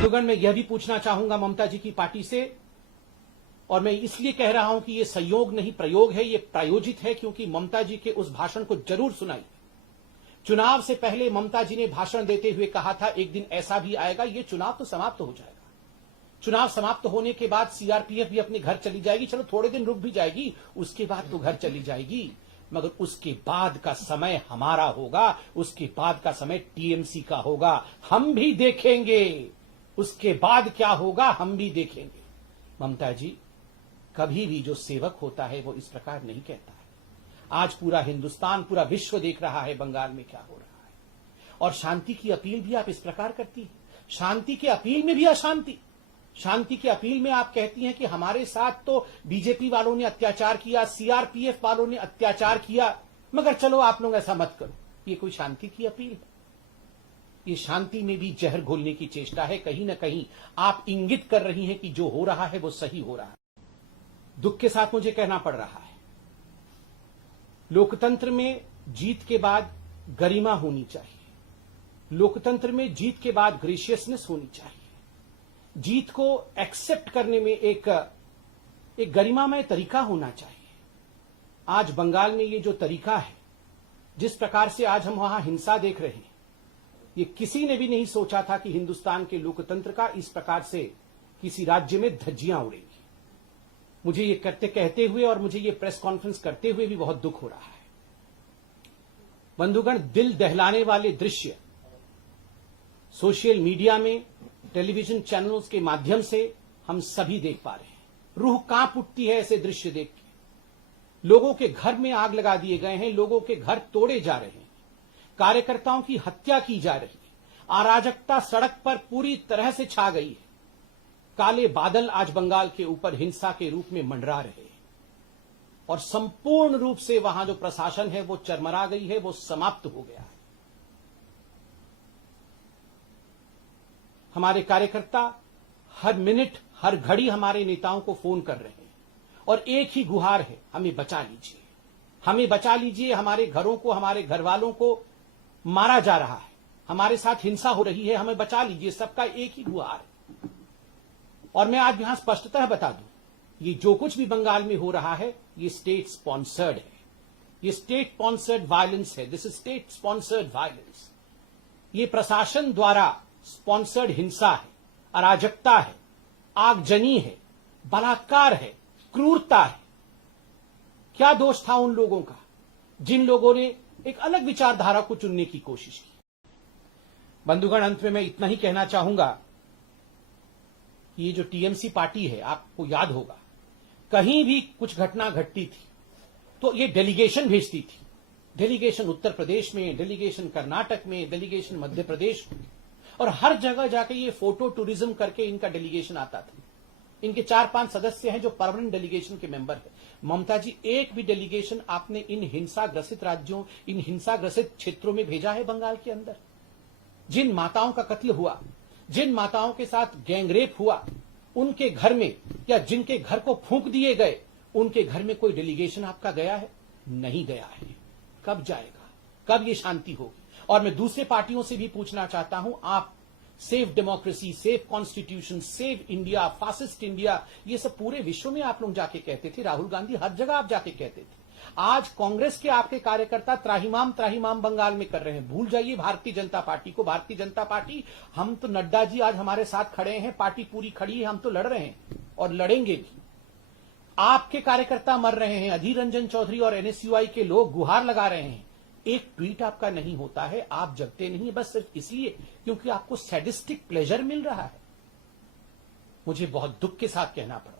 बंधुगण, मैं यह भी पूछना चाहूंगा ममता जी की पार्टी से, और मैं इसलिए कह रहा हूं कि यह संयोग नहीं प्रयोग है, यह प्रायोजित है, क्योंकि ममता जी के उस भाषण को जरूर सुनाइए। चुनाव से पहले ममता जी ने भाषण देते हुए कहा था एक दिन ऐसा भी आएगा, यह चुनाव तो समाप्त हो जाएगा, चुनाव समाप्त होने के बाद सीआरपीएफ भी अपने घर चली जाएगी, चलो थोड़े दिन रुक भी जाएगी, उसके बाद तो घर चली जाएगी, मगर उसके बाद का समय हमारा होगा, उसके बाद का समय टीएमसी का होगा, हम भी देखेंगे उसके बाद क्या होगा, हम भी देखेंगे। ममता जी, कभी भी जो सेवक होता है वो इस प्रकार नहीं कहता है। आज पूरा हिंदुस्तान, पूरा विश्व देख रहा है बंगाल में क्या हो रहा है, और शांति की अपील भी आप इस प्रकार करती है। शांति की अपील में भी अशांति, शांति की अपील में आप कहती हैं कि हमारे साथ तो बीजेपी वालों ने अत्याचार किया, सीआरपीएफ वालों ने अत्याचार किया, मगर चलो आप लोग ऐसा मत करो। ये कोई शांति की अपील है? ये शांति में भी जहर घोलने की चेष्टा है। कहीं ना कहीं आप इंगित कर रही हैं कि जो हो रहा है वो सही हो रहा है। दुख के साथ मुझे कहना पड़ रहा है, लोकतंत्र में जीत के बाद गरिमा होनी चाहिए, लोकतंत्र में जीत के बाद ग्रेशियसनेस होनी चाहिए, जीत को एक्सेप्ट करने में एक गरिमामय तरीका होना चाहिए। आज बंगाल में ये जो तरीका है, जिस प्रकार से आज हम वहां हिंसा देख रहे हैं, ये किसी ने भी नहीं सोचा था कि हिंदुस्तान के लोकतंत्र का इस प्रकार से किसी राज्य में धज्जियां उड़ेंगी। मुझे ये कहते हुए और मुझे ये प्रेस कॉन्फ्रेंस करते हुए भी बहुत दुख हो रहा है। बंधुगण, दिल दहलाने वाले दृश्य सोशल मीडिया में, टेलीविजन चैनल्स के माध्यम से हम सभी देख पा रहे हैं। रूह कांप उठती है ऐसे दृश्य देख के। लोगों के घर में आग लगा दिए गए हैं, लोगों के घर तोड़े जा रहे हैं, कार्यकर्ताओं की हत्या की जा रही है, अराजकता सड़क पर पूरी तरह से छा गई है। काले बादल आज बंगाल के ऊपर हिंसा के रूप में मंडरा रहे हैं, और संपूर्ण रूप से वहां जो प्रशासन है वो चरमरा गई है, वो समाप्त हो गया है। हमारे कार्यकर्ता हर मिनट, हर घड़ी हमारे नेताओं को फोन कर रहे हैं, और एक ही गुहार है, हमें बचा लीजिए, हमें बचा लीजिए, हमारे घरों को, हमारे घर वालों को मारा जा रहा है, हमारे साथ हिंसा हो रही है, हमें बचा लीजिए। सबका एक ही गुहार है। और मैं आज यहां स्पष्टतः बता दूं, ये जो कुछ भी बंगाल में हो रहा है, ये स्टेट स्पॉन्सर्ड है, ये स्टेट स्पॉन्सर्ड वायलेंस है। This is state sponsored violence. ये प्रशासन द्वारा स्पॉन्सर्ड हिंसा है, अराजकता है, आगजनी है, बलात्कार है, क्रूरता है। क्या दोष था उन लोगों का जिन लोगों ने एक अलग विचारधारा को चुनने की कोशिश की? बंधुगण, अंत में मैं इतना ही कहना चाहूंगा कि ये जो टीएमसी पार्टी है, आपको याद होगा, कहीं भी कुछ घटना घटती थी तो ये डेलीगेशन भेजती थी। डेलीगेशन उत्तर प्रदेश में, डेलीगेशन कर्नाटक में, डेलीगेशन मध्य प्रदेश में, और हर जगह जाके ये फोटो टूरिज्म करके इनका डेलीगेशन आता था। इनके 4-5 सदस्य हैं जो परमानेंट डेलीगेशन के मेंबर हैं। ममता जी, एक भी डेलीगेशन आपने इन हिंसा ग्रसित राज्यों, इन हिंसा ग्रसित क्षेत्रों में भेजा है बंगाल के अंदर? जिन माताओं का कत्ल हुआ, जिन माताओं के साथ गैंगरेप हुआ, उनके घर में, या जिनके घर को फूंक दिए गए, उनके घर में कोई डेलीगेशन आपका गया है? नहीं गया है। कब जाएगा? कब ये शांति होगी? और मैं दूसरे पार्टियों से भी पूछना चाहता हूं, आप safe democracy, safe constitution, safe India, fascist India, ये सब पूरे विश्व में आप लोग जाके कहते थे। राहुल गांधी हर जगह आप जाके कहते थे। आज कांग्रेस के आपके कार्यकर्ता त्राहिमाम त्राहिमाम बंगाल में कर रहे हैं। भूल जाइए भारतीय जनता पार्टी को। भारतीय जनता पार्टी, हम तो, नड्डा जी आज हमारे साथ खड़े हैं, पार्टी पूरी खड़ी है, हम तो लड़ रहे हैं और लड़ेंगे भी। आपके कार्यकर्ता मर रहे हैं, अधीर रंजन चौधरी और एनएसयूआई के लोग गुहार लगा रहे हैं। एक ट्वीट आपका नहीं होता है, आप जगते नहीं है बस सिर्फ इसलिए क्योंकि आपको सैडिस्टिक प्लेजर मिल रहा है। मुझे बहुत दुख के साथ कहना पड़ रहा है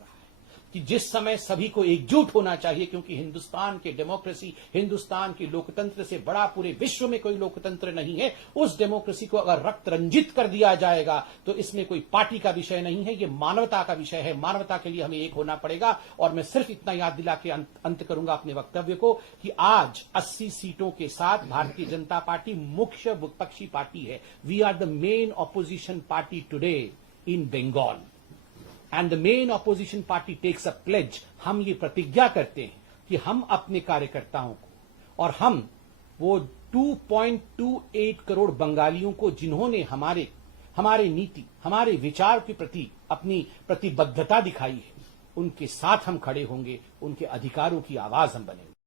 कि जिस समय सभी को एकजुट होना चाहिए, क्योंकि हिंदुस्तान के डेमोक्रेसी, हिंदुस्तान के लोकतंत्र से बड़ा पूरे विश्व में कोई लोकतंत्र नहीं है। उस डेमोक्रेसी को अगर रक्त रंजित कर दिया जाएगा तो इसमें कोई पार्टी का विषय नहीं है, ये मानवता का विषय है। मानवता के लिए हमें एक होना पड़ेगा। और मैं सिर्फ इतना याद दिला के अंत करूंगा अपने वक्तव्य को कि आज 80 सीटों के साथ भारतीय जनता पार्टी मुख्य विपक्षी पार्टी है। We are the main opposition party today in Bengal, and the main opposition party takes a pledge. हम ये प्रतिज्ञा करते हैं कि हम अपने कार्यकर्ताओं को, और हम वो 2.28 करोड़ बंगालियों को जिन्होंने हमारे हमारे नीति, हमारे विचार के प्रति अपनी प्रतिबद्धता दिखाई है, उनके साथ हम खड़े होंगे, उनके अधिकारों की आवाज हम बनेंगे।